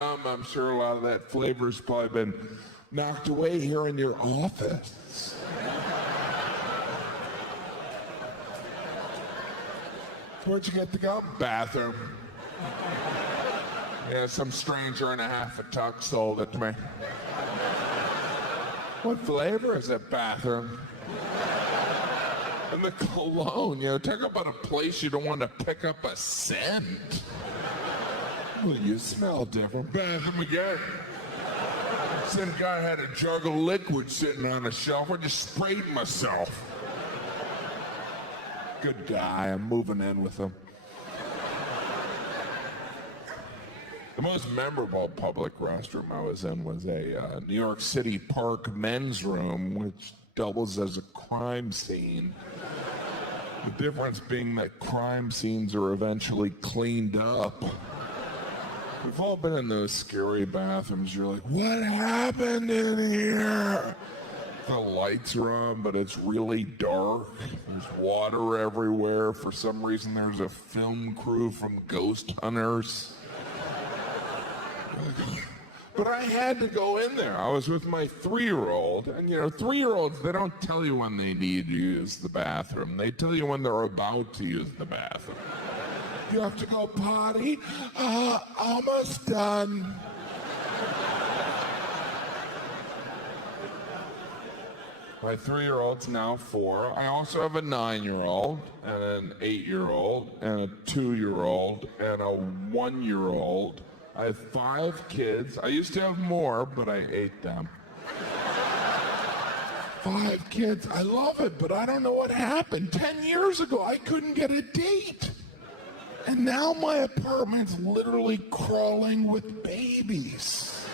I'm sure a lot of that flavor's probably been knocked away here in your office. Where'd you get to go? Bathroom. Yeah, some stranger in a half a tux sold it to me. What flavor is it? Bathroom. And the cologne, talk about a place you don't want to pick up a scent. Well, you smell different. Bathroom again. Some guy had a jug of liquid sitting on a shelf. I just sprayed myself. Good guy. I'm moving in with him. The most memorable public restroom I was in was a New York City Park men's room, which doubles as a crime scene. The difference being that crime scenes are eventually cleaned up. We've all been in those scary bathrooms. You're like, what happened in here? The lights are on, but it's really dark. There's water everywhere. For some reason, there's a film crew from Ghost Hunters. But I had to go in there. I was with my 3-year-old. And, 3-year-olds, they don't tell you when they need to use the bathroom. They tell you when they're about to use the bathroom. You have to go potty? Almost done. My 3-year-old's now 4. I also have a 9-year-old and an 8-year-old and a 2-year-old and a 1-year-old. I have 5 kids. I used to have more, but I ate them. 5 kids. I love it, but I don't know what happened. 10 years ago, I couldn't get a date. And now my apartment's literally crawling with babies.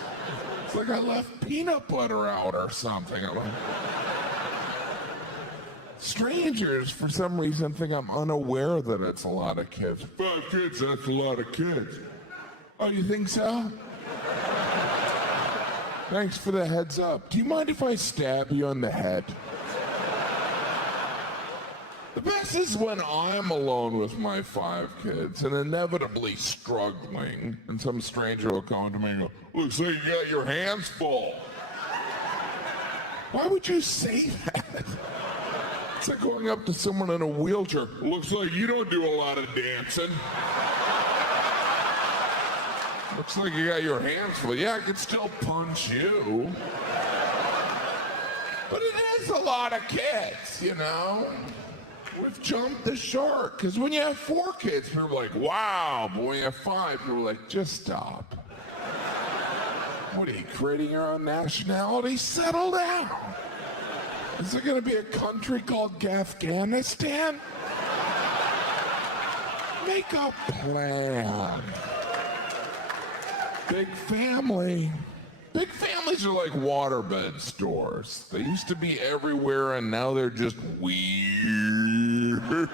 It's like I left peanut butter out or something. Strangers, for some reason, think I'm unaware that it's a lot of kids. 5 kids, that's a lot of kids. Oh, you think so? Thanks for the heads up. Do you mind if I stab you on the head? The best is when I'm alone with my 5 kids and inevitably struggling, and some stranger will come to me and go, looks like you got your hands full. Why would you say that? It's like going up to someone in a wheelchair. Looks like you don't do a lot of dancing. Looks like you got your hands full. Yeah, I can still punch you. But it is a lot of kids, We've jumped the shark. Because when you have 4 kids, people are like, wow. But when you have 5, people are like, just stop. What are you, creating your own nationality? Settle down. Is there going to be a country called Gaffiganistan? Make a plan. Big family. Big families are like waterbed stores. They used to be everywhere, and now they're just weird.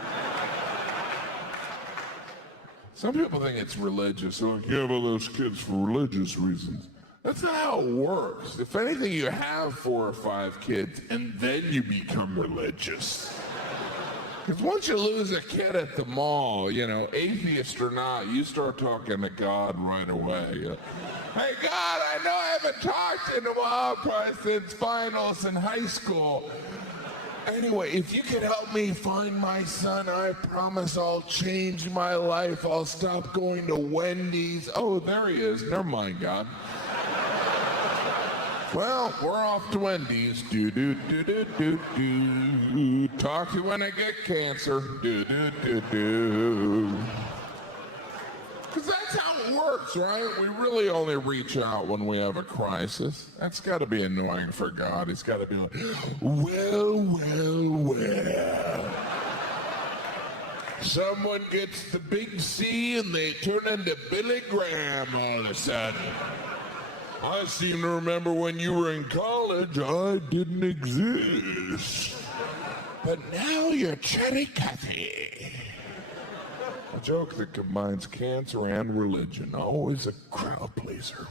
Some people think it's religious. They're like, yeah, but those kids for religious reasons. That's not how it works. If anything, you have 4 or 5 kids, and then you become religious. Because once you lose a kid at the mall, atheist or not, you start talking to God right away. Hey, God, I know I haven't talked to you in a while, probably since finals in high school. Anyway, if you could help me find my son, I promise I'll change my life. I'll stop going to Wendy's. Oh, there he is. Never mind, God. Well, we're off to Wendy's. Do-do-do-do-do-do. Talk to you when I get cancer. Do-do-do-do. Because that's how it works, right? We really only reach out when we have a crisis. That's got to be annoying for God. He's got to be like, well. Someone gets the big C and they turn into Billy Graham all of a sudden. I seem to remember when you were in college, I didn't exist. But now you're Chetty Cathy. A joke that combines cancer and religion. Always a crowd pleaser.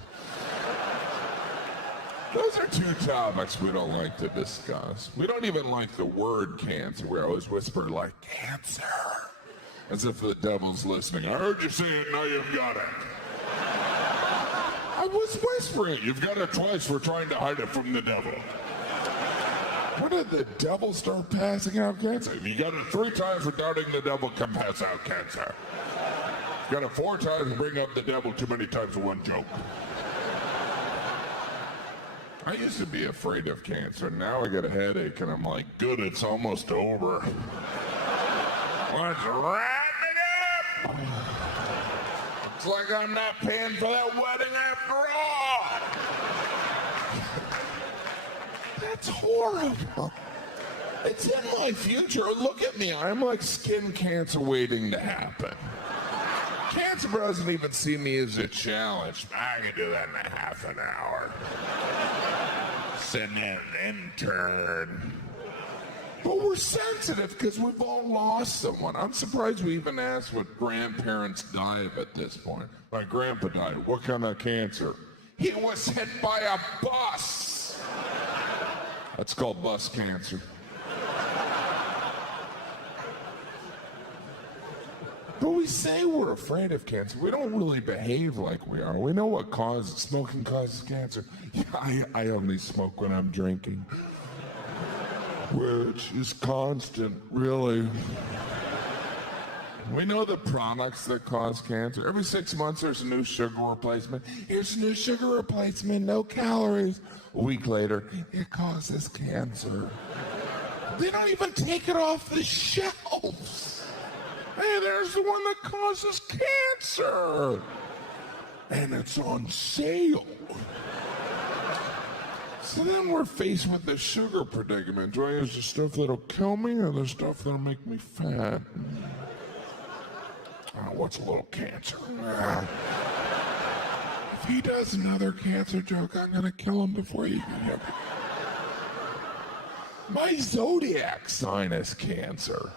Those are 2 topics we don't like to discuss. We don't even like the word cancer. We always whisper like, cancer. As if the devil's listening. I heard you say it, now you've got it. was whispering. You've got it twice for trying to hide it from the devil. When did the devil start passing out cancer? You got it 3 times for doubting the devil can pass out cancer. You got it 4 times to bring up the devil too many times in one joke. I used to be afraid of cancer. Now I get a headache and I'm like, good, it's almost over. Let's wrap it up! Looks like I'm not paying for that wedding after all! That's horrible. It's in my future. Look at me. I'm like skin cancer waiting to happen. Cancer doesn't even see me as a challenge. I can do that in a half an hour. Send in an intern. But we're sensitive because we've all lost someone. I'm surprised we even asked what grandparents die of at this point. My grandpa died. What kind of cancer? He was hit by a bus. That's called bus cancer. But we say we're afraid of cancer. We don't really behave like we are. We know what causes smoking causes cancer. Yeah, I only smoke when I'm drinking, which is constant, really. We know the products that cause cancer. Every 6 months, there's a new sugar replacement. Here's a new sugar replacement, no calories. A week later, it causes cancer. They don't even take it off the shelves. Hey, there's the one that causes cancer. And it's on sale. So then we're faced with the sugar predicament. Do I use the stuff that'll kill me or the stuff that'll make me fat? Oh, what's a little cancer? If he does another cancer joke, I'm going to kill him before you can hear me. My zodiac sign is Cancer.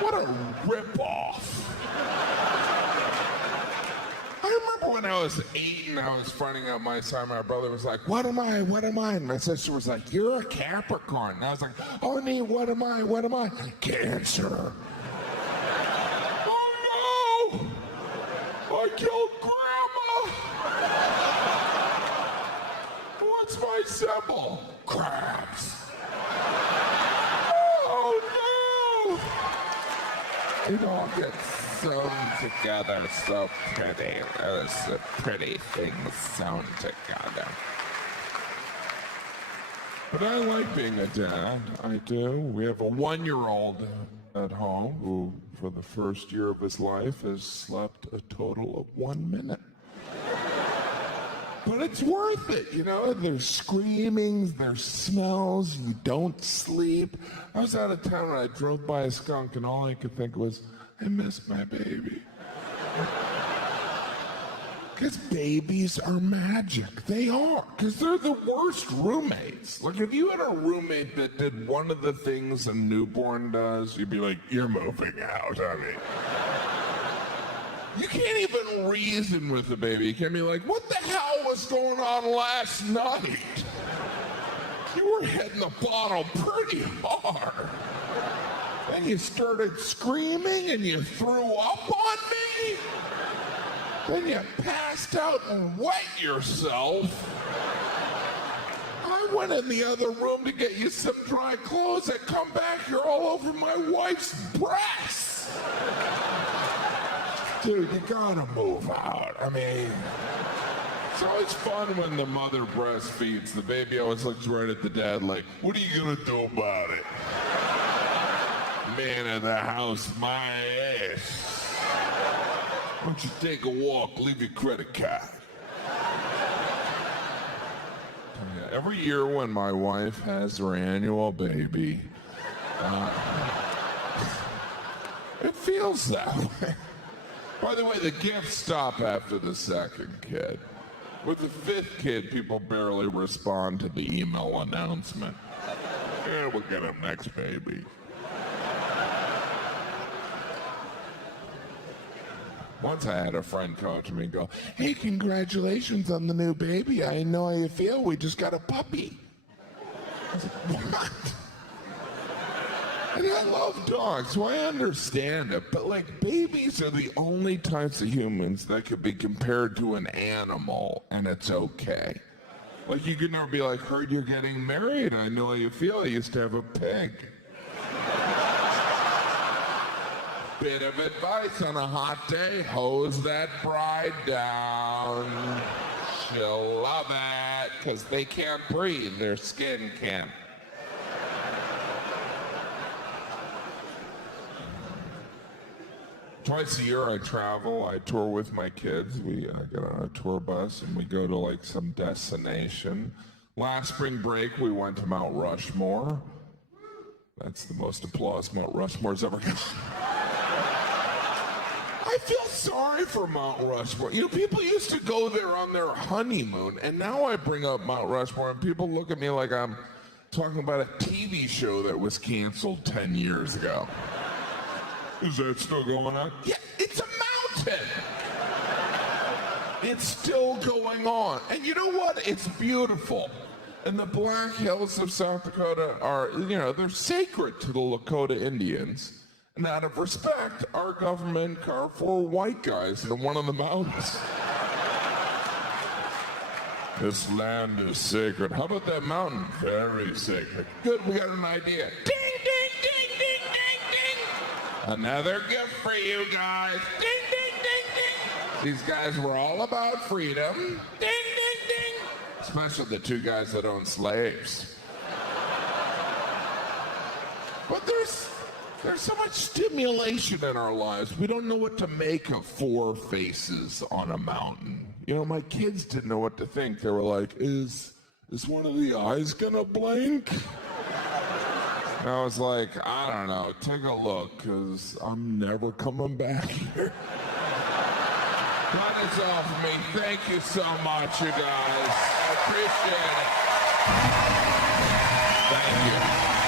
What a ripoff. I remember when I was 8 and I was finding out my sign, my brother was like, what am I? What am I? And my sister was like, you're a Capricorn. And I was like, oh, nee, what am I? What am I? Cancer. Oh, no! I killed Grandma! What's my symbol? Crabs. Oh, no! It all gets sewn together so pretty. Those pretty things sewn together. But I like being a dad. I do. We have a 1-year-old at home who, for the first year of his life, has slept a total of 1 minute. But it's worth it, you know? There's screamings, there's smells, you don't sleep. I was out of town and I drove by a skunk and all I could think was, I miss my baby. Because babies are magic. They are. Because they're the worst roommates. Like, if you had a roommate that did one of the things a newborn does, you'd be like, you're moving out, honey. You can't even reason with the baby. You can't be like, what the hell was going on last night? You were hitting the bottle pretty hard. Then you started screaming and you threw up on me. Then you passed out and wet yourself. I went in the other room to get you some dry clothes. I come back, you're all over my wife's breasts. Dude, you gotta move out. I mean, it's always fun when the mother breastfeeds. The baby always looks right at the dad like, what are you gonna do about it? Man of the house, my ass. Why don't you take a walk, leave your credit card? Yeah, every year when my wife has her annual baby, it feels that way. By the way, the gifts stop after the second kid. With the 5th kid, people barely respond to the email announcement. Yeah, we'll get him next baby. Once I had a friend come up to me and go, hey, congratulations on the new baby. I know how you feel. We just got a puppy. I was like, what? And I love dogs, so I understand it. But, like, babies are the only types of humans that could be compared to an animal, and it's okay. Like, you could never be like, heard you're getting married. I know how you feel. I used to have a pig. Bit of advice on a hot day, hose that bride down. She'll love it, because they can't breathe. Their skin can't. Twice a year I travel. I tour with my kids. I get on a tour bus and we go to like some destination. Last spring break we went to Mount Rushmore. That's the most applause Mount Rushmore's ever gotten. I feel sorry for Mount Rushmore. You know, people used to go there on their honeymoon, and now I bring up Mount Rushmore and people look at me like I'm talking about a TV show that was canceled 10 years ago. Is that still going on? Yeah, it's a mountain. It's still going on. And you know what? It's beautiful. And the Black Hills of South Dakota are, you know, they're sacred to the Lakota Indians. And out of respect, our government carved 4 white guys in one of the mountains. This land is sacred. How about that mountain? Very sacred. Good, we got an idea. Ding, ding, ding, ding, ding, ding. Another gift for you guys. Ding, ding, ding, ding. These guys were all about freedom. Ding, ding, ding. Especially the 2 guys that own slaves. But there's so much stimulation in our lives. We don't know what to make of 4 faces on a mountain. You know, my kids didn't know what to think. They were like, is one of the eyes gonna blink? And I was like, I don't know, take a look, because I'm never coming back here. That is all for me. Thank you so much, you guys. I appreciate it. Thank you.